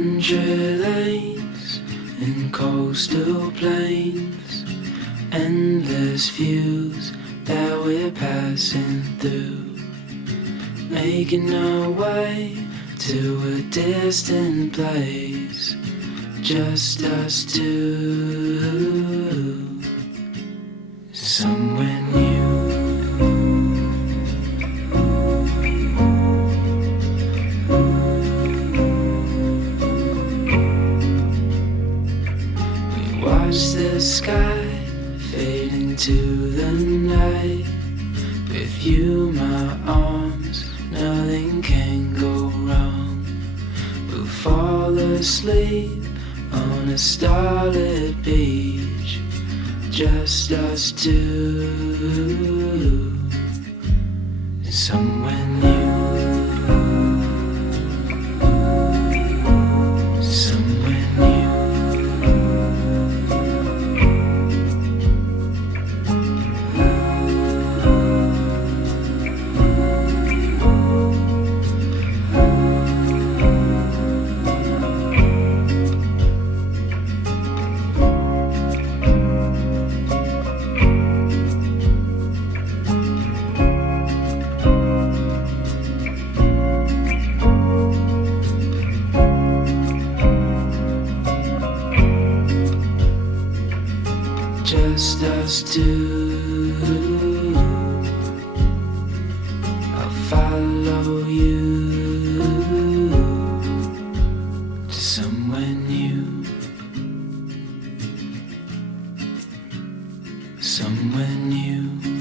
country lanes and coastal plains, endless views that we're passing through, making our way to a distant place, just us two, somewhere new. Watch the sky fade into the night. With you, my arms, nothing can go wrong. We'll fall asleep on a starlit beach, just us two, somewhere new. Just us two, I'll follow you to somewhere new, somewhere new.